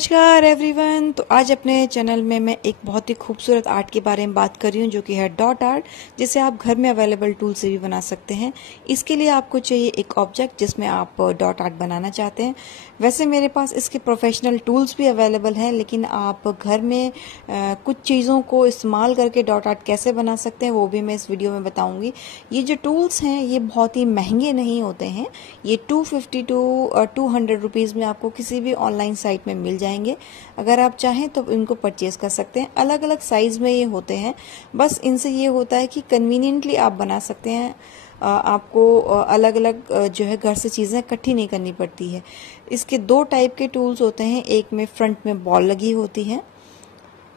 नमस्कार एवरीवन। तो आज अपने चैनल में मैं एक बहुत ही खूबसूरत आर्ट के बारे में बात कर रही हूँ जो कि है डॉट आर्ट, जिसे आप घर में अवेलेबल टूल से भी बना सकते हैं। इसके लिए आपको चाहिए एक ऑब्जेक्ट जिसमें आप डॉट आर्ट बनाना चाहते हैं। वैसे मेरे पास इसके प्रोफेशनल टूल्स भी अवेलेबल हैं, लेकिन आप घर में कुछ चीज़ों को इस्तेमाल करके डॉट आर्ट कैसे बना सकते हैं वो भी मैं इस वीडियो में बताऊँगी। ये जो टूल्स हैं ये बहुत ही महंगे नहीं होते हैं। ये 250 टू 200 रुपीज़ में आपको किसी भी ऑनलाइन साइट में मिल जाएंगे। अगर आप चाहें तो इनको परचेज कर सकते हैं। अलग अलग साइज में ये होते हैं। बस इनसे ये होता है कि कन्वीनियंटली आप बना सकते हैं। आपको अलग अलग जो है घर से चीज़ें इकट्ठी नहीं करनी पड़ती है। इसके दो टाइप के टूल्स होते हैं। एक में फ्रंट में बॉल लगी होती है।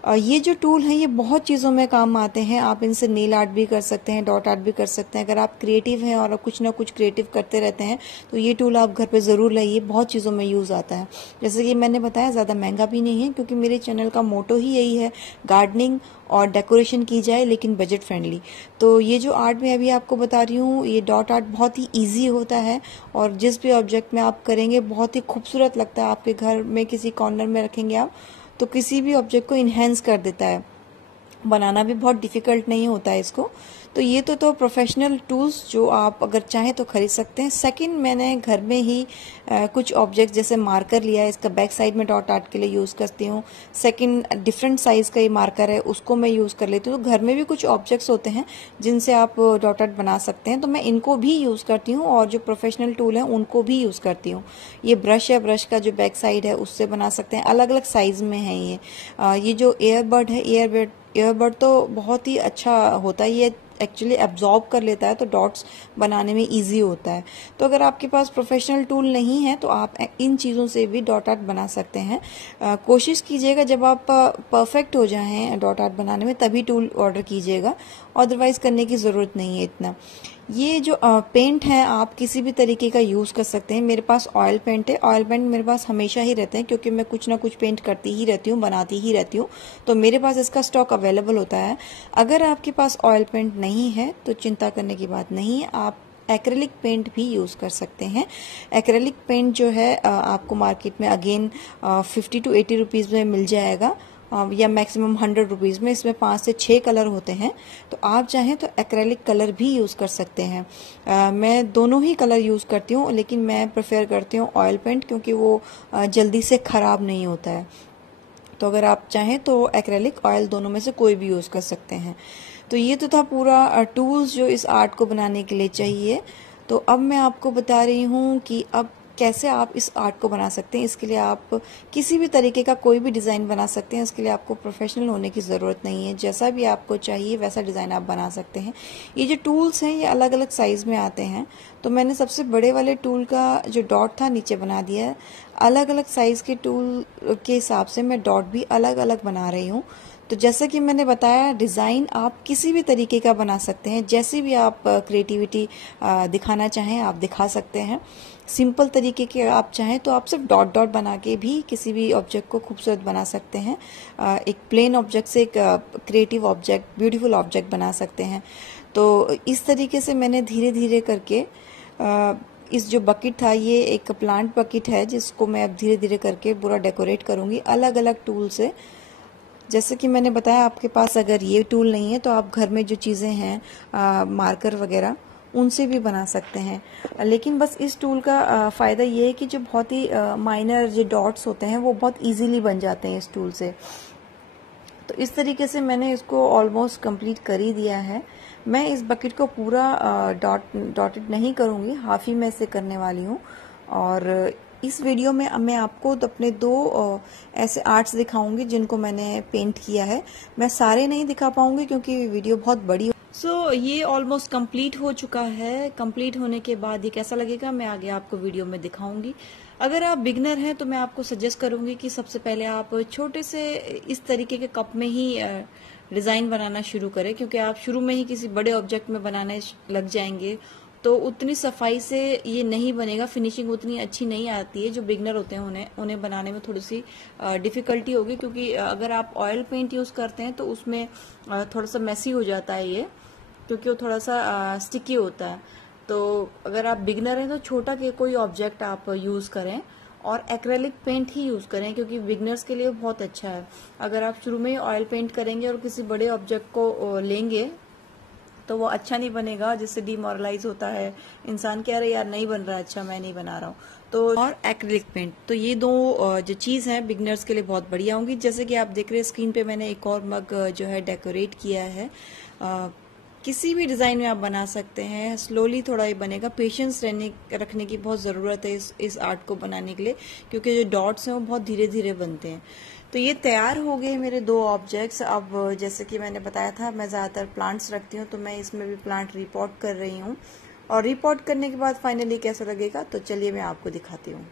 ये जो टूल हैं ये बहुत चीज़ों में काम आते हैं। आप इनसे नेल आर्ट भी कर सकते हैं, डॉट आर्ट भी कर सकते हैं। अगर आप क्रिएटिव हैं और कुछ ना कुछ क्रिएटिव करते रहते हैं तो ये टूल आप घर पे ज़रूर लाइए, बहुत चीज़ों में यूज़ आता है। जैसे कि मैंने बताया, ज़्यादा महंगा भी नहीं है, क्योंकि मेरे चैनल का मोटो ही यही है, गार्डनिंग और डेकोरेशन की जाए लेकिन बजट फ्रेंडली। तो ये जो आर्ट मैं अभी आपको बता रही हूँ, ये डॉट आर्ट बहुत ही ईजी होता है और जिस भी ऑब्जेक्ट में आप करेंगे बहुत ही खूबसूरत लगता है। आपके घर में किसी कॉर्नर में रखेंगे आप तो किसी भी ऑब्जेक्ट को इन्हेंस कर देता है। बनाना भी बहुत डिफिकल्ट नहीं होता है इसको। तो ये तो प्रोफेशनल टूल्स जो आप अगर चाहें तो खरीद सकते हैं। सेकंड, मैंने घर में ही कुछ ऑब्जेक्ट्स जैसे मार्कर लिया है। इसका बैक साइड में डॉट आर्ट के लिए यूज़ करती हूँ। सेकंड, डिफरेंट साइज का ये मार्कर है, उसको मैं यूज़ कर लेती हूँ। तो घर में भी कुछ ऑब्जेक्ट्स होते हैं जिनसे आप डॉट आर्ट बना सकते हैं, तो मैं इनको भी यूज़ करती हूँ और जो प्रोफेशनल टूल है उनको भी यूज़ करती हूँ। ये ब्रश है, ब्रश का जो बैक साइड है उससे बना सकते हैं। अलग अलग साइज में है ये जो ईयरबड है, ईयरबड तो बहुत ही अच्छा होता है। ये एक्चुअली एब्जॉर्ब कर लेता है तो डॉट्स बनाने में इजी होता है। तो अगर आपके पास प्रोफेशनल टूल नहीं है तो आप इन चीज़ों से भी डॉट आर्ट बना सकते हैं। कोशिश कीजिएगा जब आप परफेक्ट हो जाएं डॉट आर्ट बनाने में तभी टूल ऑर्डर कीजिएगा, अदरवाइज करने की ज़रूरत नहीं है इतना। ये जो पेंट है आप किसी भी तरीके का यूज़ कर सकते हैं। मेरे पास ऑयल पेंट है। ऑयल पेंट मेरे पास हमेशा ही रहते हैं क्योंकि मैं कुछ ना कुछ पेंट करती ही रहती हूँ, बनाती ही रहती हूँ, तो मेरे पास इसका स्टॉक अवेलेबल होता है। अगर आपके पास ऑयल पेंट नहीं है तो चिंता करने की बात नहीं है, आप एक्रेलिक पेंट भी यूज़ कर सकते हैं। एक्रेलिक पेंट जो है आपको मार्केट में अगेन 50 टू 80 रुपीज़ में मिल जाएगा या मैक्सिमम 100 रुपीज़ में। इसमें 5 से 6 कलर होते हैं, तो आप चाहें तो एक्रेलिक कलर भी यूज़ कर सकते हैं। मैं दोनों ही कलर यूज़ करती हूँ, लेकिन मैं प्रेफर करती हूँ ऑयल पेंट क्योंकि वो जल्दी से ख़राब नहीं होता है। तो अगर आप चाहें तो एक्रेलिक, ऑयल दोनों में से कोई भी यूज़ कर सकते हैं। तो ये तो था पूरा टूल्स जो इस आर्ट को बनाने के लिए चाहिए। तो अब मैं आपको बता रही हूँ कि अब कैसे आप इस आर्ट को बना सकते हैं। इसके लिए आप किसी भी तरीके का कोई भी डिज़ाइन बना सकते हैं। इसके लिए आपको प्रोफेशनल होने की ज़रूरत नहीं है। जैसा भी आपको चाहिए वैसा डिज़ाइन आप बना सकते हैं। ये जो टूल्स हैं ये अलग अलग साइज़ में आते हैं। तो मैंने सबसे बड़े वाले टूल का जो डॉट था नीचे बना दिया है। अलग अलग साइज़ के टूल के हिसाब से मैं डॉट भी अलग अलग बना रही हूँ। तो जैसा कि मैंने बताया, डिज़ाइन आप किसी भी तरीके का बना सकते हैं। जैसी भी आप क्रिएटिविटी दिखाना चाहें आप दिखा सकते हैं। सिंपल तरीके के आप चाहें तो आप सिर्फ डॉट डॉट बना के भी किसी भी ऑब्जेक्ट को खूबसूरत बना सकते हैं। एक प्लेन ऑब्जेक्ट से एक क्रिएटिव ऑब्जेक्ट, ब्यूटीफुल ऑब्जेक्ट बना सकते हैं। तो इस तरीके से मैंने धीरे धीरे करके इस जो बकेट था, ये एक प्लांट बकेट है जिसको मैं अब धीरे धीरे करके पूरा डेकोरेट करूँगी अलग अलग टूल से। जैसे कि मैंने बताया, आपके पास अगर ये टूल नहीं है तो आप घर में जो चीज़ें हैं मार्कर वगैरह उनसे भी बना सकते हैं। लेकिन बस इस टूल का फ़ायदा ये है कि जो बहुत ही माइनर जो डॉट्स होते हैं वो बहुत इजीली बन जाते हैं इस टूल से। तो इस तरीके से मैंने इसको ऑलमोस्ट कंप्लीट कर ही दिया है। मैं इस बकेट को पूरा डॉटेड नहीं करूँगी, हाफ ही मैं इसे करने वाली हूँ। और इस वीडियो में मैं आपको तो अपने दो ऐसे आर्ट्स दिखाऊंगी जिनको मैंने पेंट किया है। मैं सारे नहीं दिखा पाऊंगी क्योंकि वीडियो बहुत बड़ी। ये ऑलमोस्ट कंप्लीट हो चुका है। कंप्लीट होने के बाद ये कैसा लगेगा मैं आगे आपको वीडियो में दिखाऊंगी। अगर आप बिगनर हैं तो मैं आपको सजेस्ट करूंगी कि सबसे पहले आप छोटे से इस तरीके के कप में ही डिज़ाइन बनाना शुरू करें, क्योंकि आप शुरू में ही किसी बड़े ऑब्जेक्ट में बनाने लग जाएंगे तो उतनी सफाई से ये नहीं बनेगा, फिनिशिंग उतनी अच्छी नहीं आती है। जो बिगनर होते हैं उन्हें बनाने में थोड़ी सी डिफिकल्टी होगी, क्योंकि अगर आप ऑयल पेंट यूज़ करते हैं तो उसमें थोड़ा सा मैसी हो जाता है ये, क्योंकि वो थोड़ा सा स्टिकी होता है। तो अगर आप बिगनर हैं तो छोटा के कोई ऑब्जेक्ट आप यूज़ करें और एक्रेलिक पेंट ही यूज करें, क्योंकि बिगनर्स के लिए बहुत अच्छा है। अगर आप शुरू में ही ऑयल पेंट करेंगे और किसी बड़े ऑब्जेक्ट को लेंगे तो वो अच्छा नहीं बनेगा, जिससे डिमोरलाइज होता है इंसान कि अरे यार नहीं बन रहा है, अच्छा मैं नहीं बना रहा हूँ। तो और एक्रिलिक पेंट, तो ये दो जो चीज़ है बिगनर्स के लिए बहुत बढ़िया होंगी। जैसे कि आप देख रहे हैं स्क्रीन पे मैंने एक और मग जो है डेकोरेट किया है। किसी भी डिज़ाइन में आप बना सकते हैं, स्लोली थोड़ा ये बनेगा, पेशेंस रखने की बहुत ज़रूरत है इस आर्ट को बनाने के लिए, क्योंकि जो डॉट्स हैं वो बहुत धीरे धीरे बनते हैं। तो ये तैयार हो गए मेरे दो ऑब्जेक्ट्स। अब जैसे कि मैंने बताया था मैं ज़्यादातर प्लांट्स रखती हूँ, तो मैं इसमें भी प्लांट रिपोर्ट कर रही हूँ, और रिपोर्ट करने के बाद फाइनली कैसा लगेगा तो चलिए मैं आपको दिखाती हूँ।